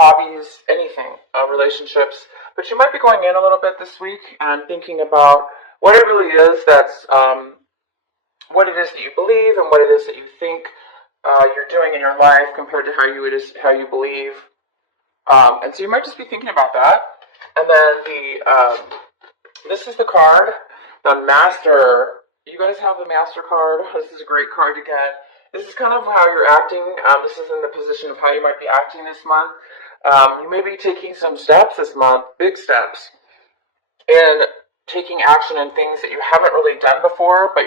hobbies, anything, relationships. But you might be going in a little bit this week and thinking about what it really is what it is that you believe and what it is that you think you're doing in your life compared to how you believe. And so you might just be thinking about that. And then this is the card, the Master. You guys have the Master card. This is a great card to get. This is kind of how you're acting. This is in the position of how you might be acting this month. You may be taking some steps this month, big steps, and taking action in things that you haven't really done before, but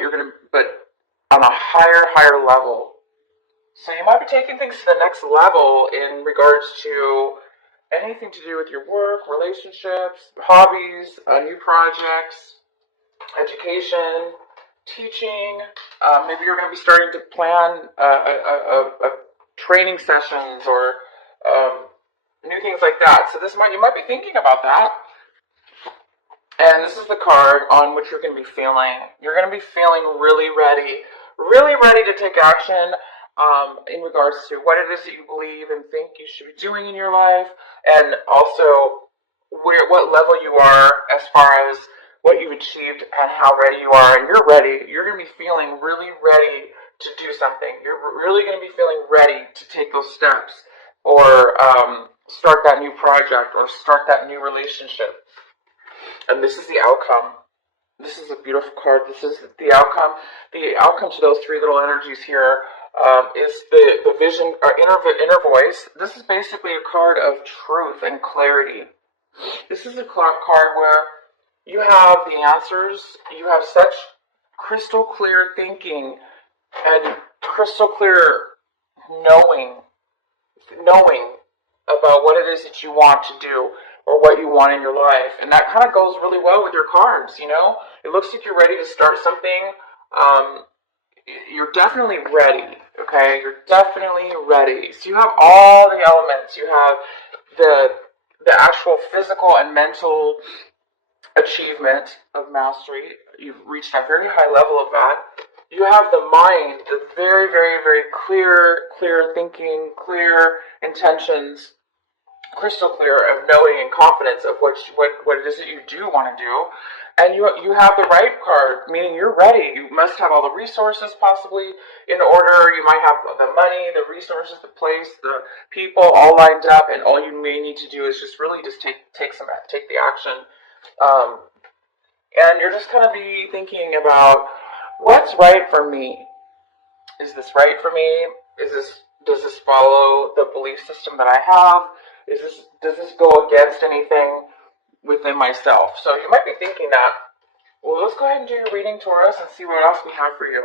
on a higher level. So you might be taking things to the next level in regards to anything to do with your work, relationships, hobbies, new projects, education, teaching. Maybe you're going to be starting to plan a training sessions or new things like that. So you might be thinking about that. And this is the card on which you're going to be feeling. You're going to be feeling really ready to take action in regards to what it is that you believe and think you should be doing in your life, and also what level you are as far as what you've achieved and how ready you are. And you're ready. You're going to be feeling really ready to do something. You're really going to be feeling ready to take those steps or start that new project or start that new relationship. And this is the outcome. This is a beautiful card. This is the outcome. The outcome to those three little energies here is the vision, or inner voice. This is basically a card of truth and clarity. This is a card where you have the answers. You have such crystal clear thinking and crystal clear knowing about what it is that you want to do or what you want in your life. And that kind of goes really well with your cards, you know? It looks like you're ready to start something. You're definitely ready, okay? You're definitely ready. So you have all the elements. You have the actual physical and mental achievement of mastery. You've reached a very high level of that. You have the mind, the very, very, very clear thinking, clear intentions, crystal clear of knowing and confidence of what it is that you do want to do. And you have the right card, meaning you're ready. You must have all the resources possibly in order. You might have the money, the resources, the place, the people all lined up, and all you may need to do is just really just take the action. And you're just going to be thinking about what's right for me. Is this right for me? Does this follow the belief system that I have? Does this go against anything within myself? So you might be thinking that. Well, let's go ahead and do your reading, Taurus, and see what else we have for you.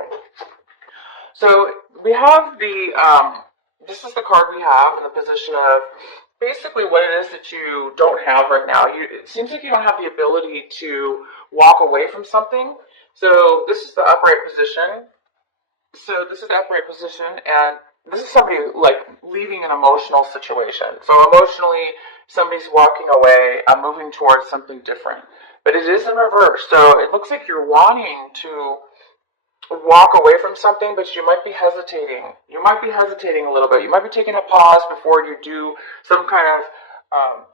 So we have this is the card we have in the position of basically what it is that you don't have right now. It seems like you don't have the ability to walk away from something. So this is the upright position. And this is somebody like leaving an emotional situation. So emotionally, somebody's walking away, moving towards something different. But it is in reverse. So it looks like you're wanting to walk away from something, but you might be hesitating. You might be hesitating a little bit. You might be taking a pause before you do some kind of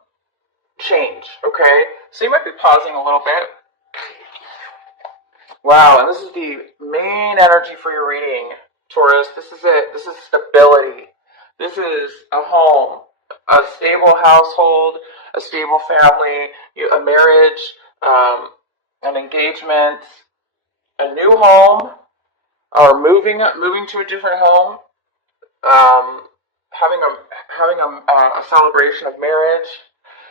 change, okay? So you might be pausing a little bit. Wow, and this is the main energy for your reading, Taurus. This is it. This is stability. This is a home, a stable household, a stable family, a marriage, an engagement, a new home, or moving to a different home, having a celebration of marriage.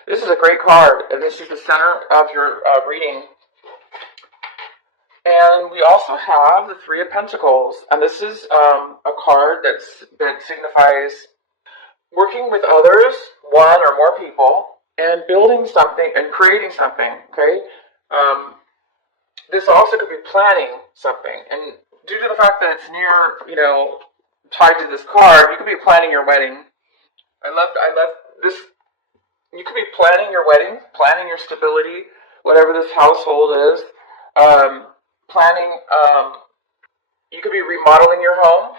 This is a great card, and this is the center of your reading. And we also have the Three of Pentacles, and this is a card that signifies working with others, one or more people, and building something and creating something. Okay, this also could be planning something, and due to the fact that it's near, tied to this card, you could be planning your wedding. I love this. You could be planning your wedding, planning your stability, whatever this household is. Planning, you could be remodeling your home.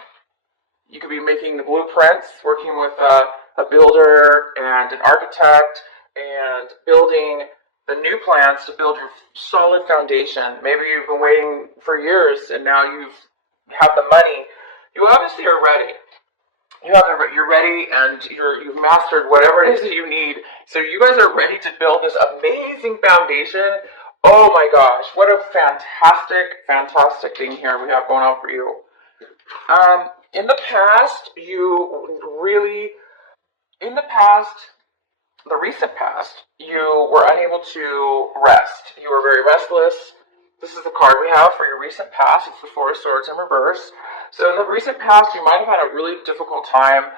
You could be making the blueprints, working with a builder and an architect and building the new plans to build your solid foundation. Maybe you've been waiting for years and now you have the money. You obviously are ready. You're ready, and you've mastered whatever it is that you need. So you guys are ready to build this amazing foundation. Oh my gosh, what a fantastic thing here we have going on for you. In the past, the recent past, you were unable to rest. You were very restless. This is the card we have for your recent past. It's the Four of Swords in reverse. So in the recent past, you might have had a really difficult time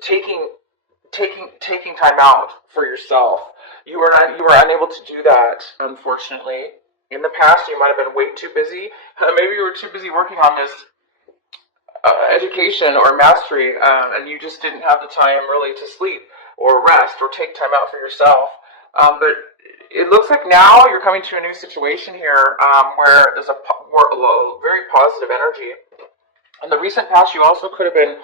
taking time out for yourself. You were unable to do that, unfortunately. In the past, you might have been way too busy. Maybe you were too busy working on this education or mastery, and you just didn't have the time really to sleep or rest or take time out for yourself. But it looks like now you're coming to a new situation here where there's a very positive energy. In the recent past, you also could have been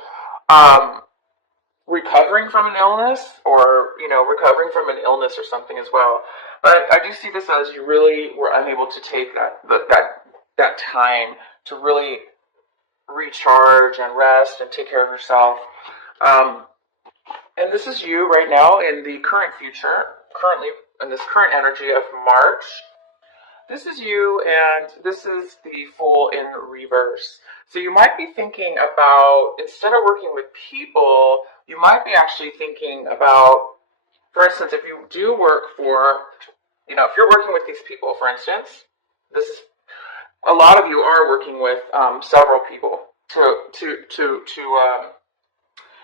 recovering from an illness, or recovering from an illness or something as well. But I do see this as you really were unable to take that time to really recharge and rest and take care of yourself. And this is you right now in the currently in this current energy of March. This is you, and this is the Fool in reverse. So you might be thinking about, instead of working with people, you might be actually thinking about, for instance, if you do work for, if you're working with these people, for instance, a lot of you are working with several people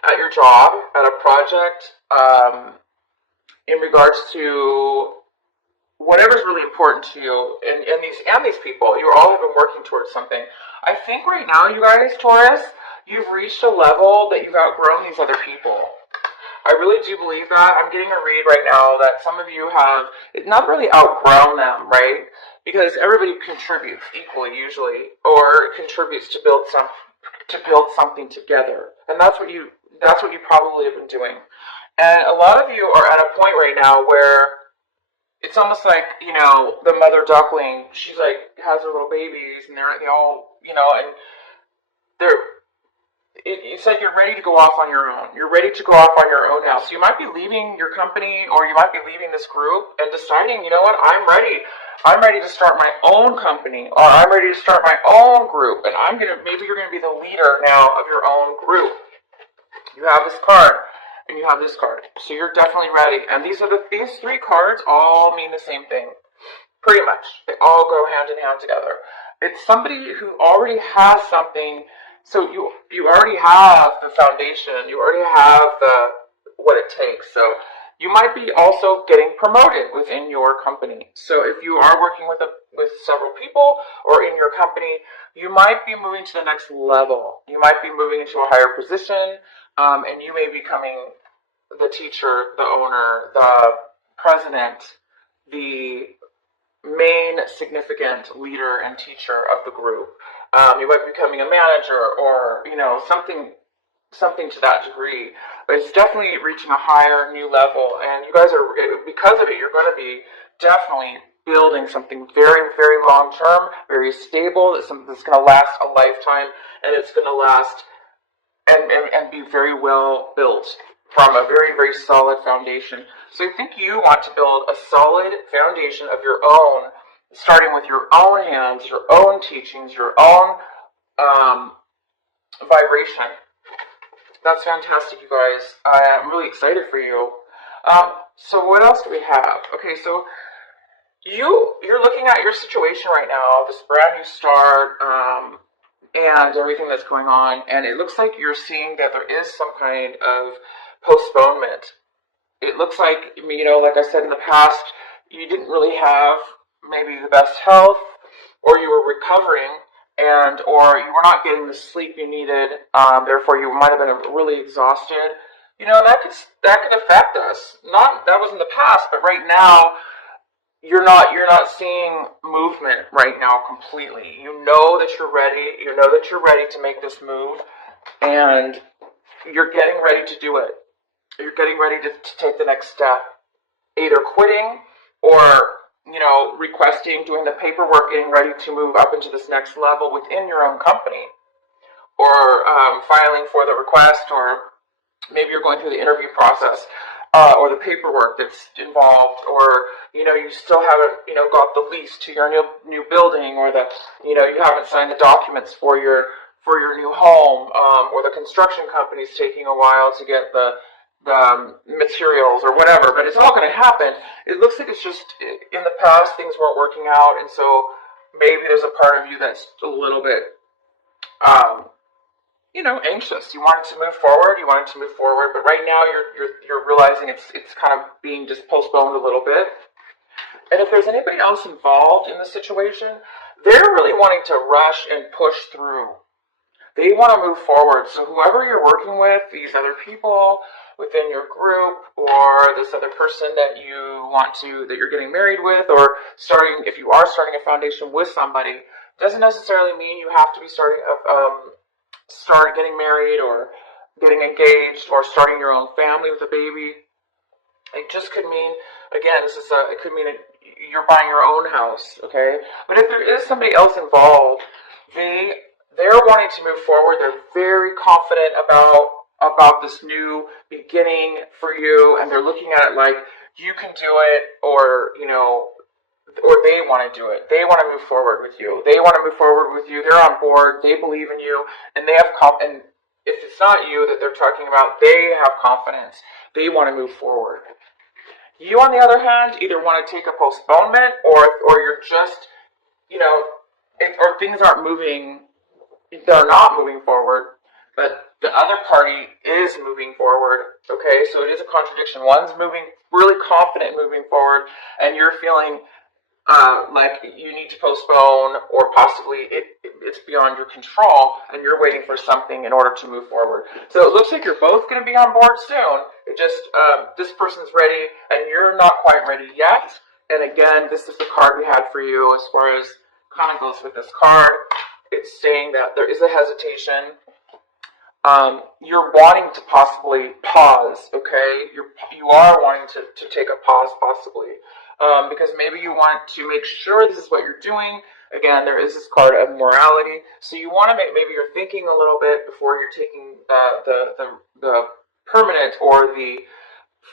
at your job, at a project, in regards to whatever's really important to you, and these people, you all have been working towards something. I think right now, you guys, Taurus, you've reached a level that you've outgrown these other people. I really do believe that. I'm getting a read right now that some of you have not really outgrown them, right? Because everybody contributes equally usually, or contributes to build something together, and that's what you probably have been doing. And a lot of you are at a point right now where it's almost like, the mother duckling, she's like, has her little babies, and they all, and it's like you're ready to go off on your own. You're ready to go off on your own now. So you might be leaving your company, or you might be leaving this group and deciding, you know what, I'm ready. I'm ready to start my own company, or I'm ready to start my own group, and maybe you're going to be the leader now of your own group. You have this card, and you have this card. So you're definitely ready. And these three cards all mean the same thing. Pretty much. They all go hand in hand together. It's somebody who already has something. So you already have the foundation. You already have what it takes. So you might be also getting promoted within your company. So if you are working with several people or in your company, you might be moving to the next level. You might be moving into a higher position. And you may be becoming the teacher, the owner, the president, the main significant leader and teacher of the group. You might be becoming a manager, or something to that degree. But it's definitely reaching a higher, new level. And you guys are, because of it, you're going to be definitely building something very, very long term, very stable. That's something that's going to last a lifetime, and it's going to last and be very well built from a very, very solid foundation. So I think you want to build a solid foundation of your own, starting with your own hands, your own teachings, your own vibration. That's fantastic, you guys. I'm really excited for you. So what else do we have? Okay, so you're looking at your situation right now, this brand new start, and everything that's going on, and it looks like you're seeing that there is some kind of postponement. It looks like, like I said in the past, you didn't really have maybe the best health, or you were recovering, or you were not getting the sleep you needed, therefore you might have been really exhausted. That could affect us. That was in the past, but right now, you're not seeing movement right now completely. You know that you're ready. You know that you're ready to make this move, and you're getting ready to do it. You're getting ready to take the next step, either quitting or, requesting, doing the paperwork, getting ready to move up into this next level within your own company, or filing for the request, or maybe you're going through the interview process, or the paperwork that's involved, or you still haven't got the lease to your new building, or you haven't signed the documents for your new home, or the construction company's taking a while to get the materials or whatever. But it's all going to happen. It looks like it's just in the past things weren't working out, and so maybe there's a part of you that's a little bit anxious. You wanted to move forward, but right now you're realizing it's kind of being just postponed a little bit. And if there's anybody else involved in the situation, they're really wanting to rush and push through. They want to move forward. So whoever you're working with, these other people within your group, or this other person that you're getting married with, or if you are starting a foundation with somebody, doesn't necessarily mean you have to be start getting married or getting engaged or starting your own family with a baby. It just could mean, again, it could mean you're buying your own house, okay? But if there is somebody else involved, they're wanting to move forward. They're very confident about this new beginning for you, and they're looking at it like you can do it, or they want to do it. They want to move forward with you. They're on board. They believe in you, and they have and if it's not you that they're talking about, they have confidence. They want to move forward. You, on the other hand, either want to take a postponement, or you're just, or things aren't moving. They're not moving forward, but the other party is moving forward. Okay, so it is a contradiction. One's really confident moving forward, and you're feeling like you need to postpone, or possibly it's beyond your control, and you're waiting for something in order to move forward. So it looks like you're both going to be on board soon. It just, this person's ready, and you're not quite ready yet. And again, this is the card we had for you as far as kind of goes with this card. It's saying that there is a hesitation. You're wanting to possibly pause, okay? You are wanting to take a pause, possibly. Because maybe you want to make sure this is what you're doing. Again, there is this card of morality. So you want to maybe you're thinking a little bit before you're taking the permanent or the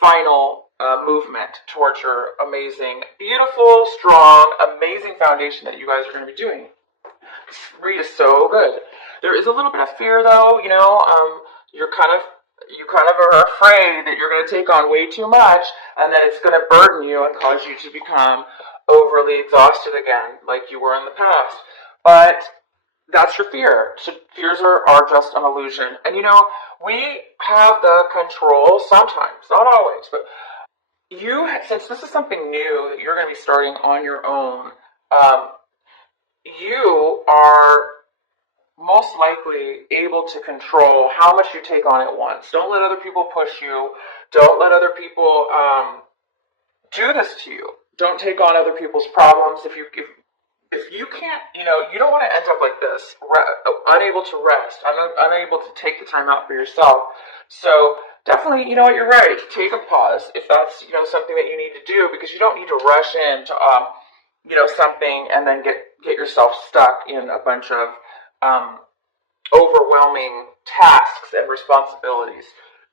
final movement towards your amazing, beautiful, strong, amazing foundation that you guys are going to be doing. This read is so good. There is a little bit of fear, though. You kind of are afraid that you're going to take on way too much, and that it's going to burden you and cause you to become overly exhausted again, like you were in the past. But that's your fear. So fears are just an illusion. And we have the control sometimes, not always, but since this is something new that you're going to be starting on your own, you are most likely able to control how much you take on at once. Don't let other people push you. Don't let other people do this to you. Don't take on other people's problems. If you can't, you don't want to end up like this, unable to rest, unable to take the time out for yourself. So definitely, you're right. Take a pause if that's something that you need to do, because you don't need to rush into something and then get yourself stuck in a bunch of overwhelming tasks and responsibilities.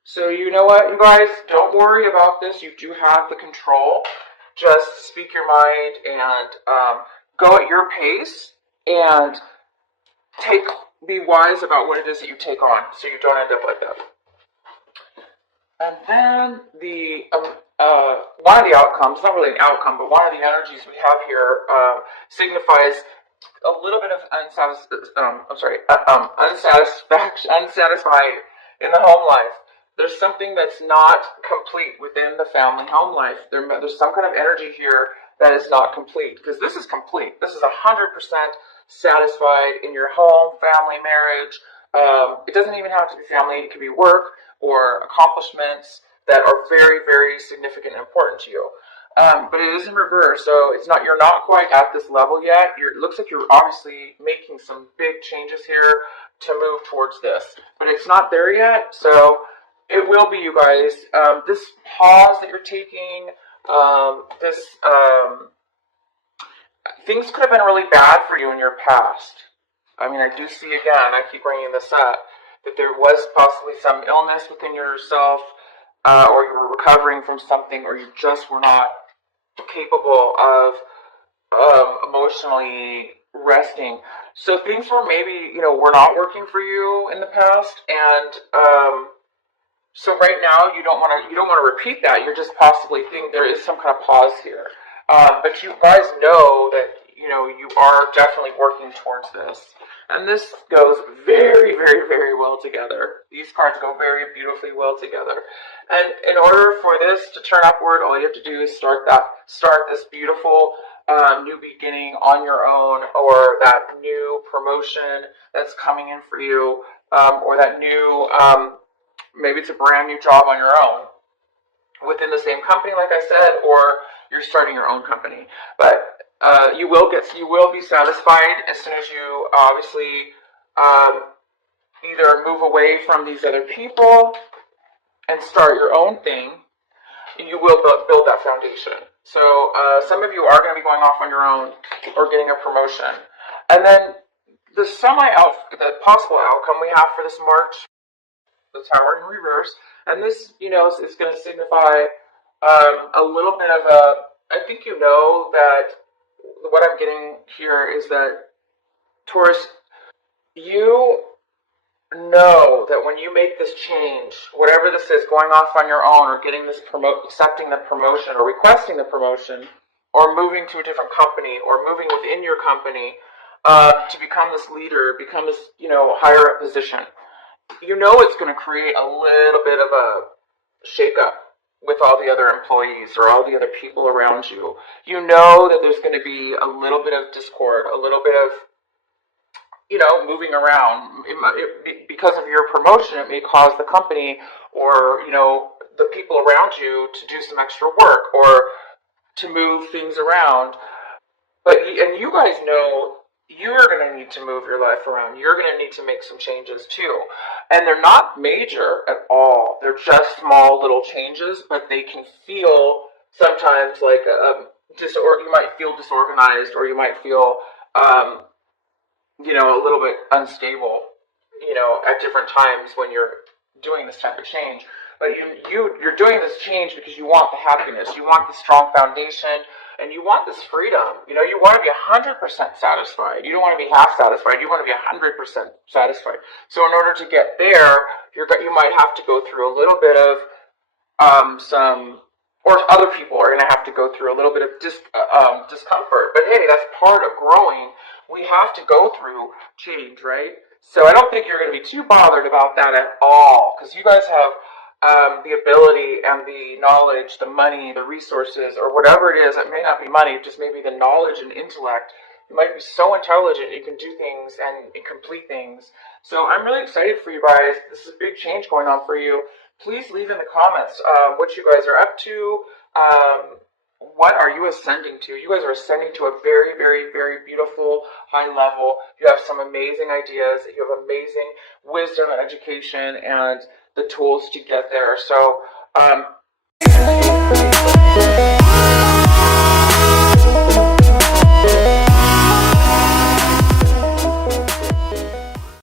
So you know what, you guys, don't worry about this. You do have the control. Just speak your mind and go at your pace, and be wise about what it is that you take on, so you don't end up like that. And then one of the outcomes, not really an outcome, but one of the energies we have here signifies a little bit of unsatisfied in the home life. There's something that's not complete within the family home life. There's some kind of energy here that is not complete, because this is complete. This is 100% satisfied in your home, family, marriage. It doesn't even have to be family. It could be work or accomplishments that are very, very significant and important to you. But it is in reverse, so it's not. You're not quite at this level yet. It looks like you're obviously making some big changes here to move towards this, but it's not there yet. So it will be, you guys. This pause that you're taking, this things could have been really bad for you in your past. I mean, I do see again. I keep bringing this up that there was possibly some illness within yourself, or you were recovering from something, or you just were not capable of emotionally resting. So things were maybe, were not working for you in the past, and so right now you don't want to repeat that. You're just possibly thinking there is some kind of pause here, but you guys know that you are definitely working towards this. And this goes very, very, very well together. These cards go very beautifully well together. And in order for this to turn upward, all you have to do is start this beautiful new beginning on your own, or that new promotion that's coming in for you, or that new, maybe it's a brand new job on your own within the same company, like I said, or you're starting your own company. But you will be satisfied as soon as you obviously either move away from these other people and start your own thing. You will build that foundation. So some of you are going to be going off on your own or getting a promotion. And then the possible outcome we have for this March, the Tower in reverse, and this, is going to signify a little bit of I think that what I'm getting here is that, Taurus, you know that when you make this change, whatever this is, going off on your own, or getting this accepting the promotion, or requesting the promotion, or moving to a different company, or moving within your company to become this leader, become this higher up position, it's going to create a little bit of a shakeup with all the other employees or all the other people around you. You know that there's going to be a little bit of discord, a little bit of moving around. Because of your promotion, it may cause the company or the people around you to do some extra work or to move things around. And you guys know you're going to need to move your life around. You're going to need to make some changes too. And they're not major at all. They're just small little changes, but they can feel sometimes like you might feel disorganized, or you might feel a little bit unstable, at different times when you're doing this type of change. But you're doing this change because you want the happiness, you want the strong foundation, and you want this freedom. You want to be 100% satisfied. You don't want to be half satisfied. You want to be 100% satisfied. So in order to get there, you might have to go through a little bit of or other people are going to have to go through a little bit of discomfort. But hey, that's part of growing. We have to go through change, right? So I don't think you're going to be too bothered about that at all, because you guys have the ability and the knowledge, the money, the resources, or whatever it is. It may not be money, just maybe the knowledge and intellect. You might be so intelligent you can do things and complete things. So I'm really excited for you guys. This is a big change going on for you. Please leave in the comments what you guys are up to. What are you ascending to? You guys are ascending to a very, very, very beautiful high level. You have some amazing ideas. You have amazing wisdom and education and the tools to get there. So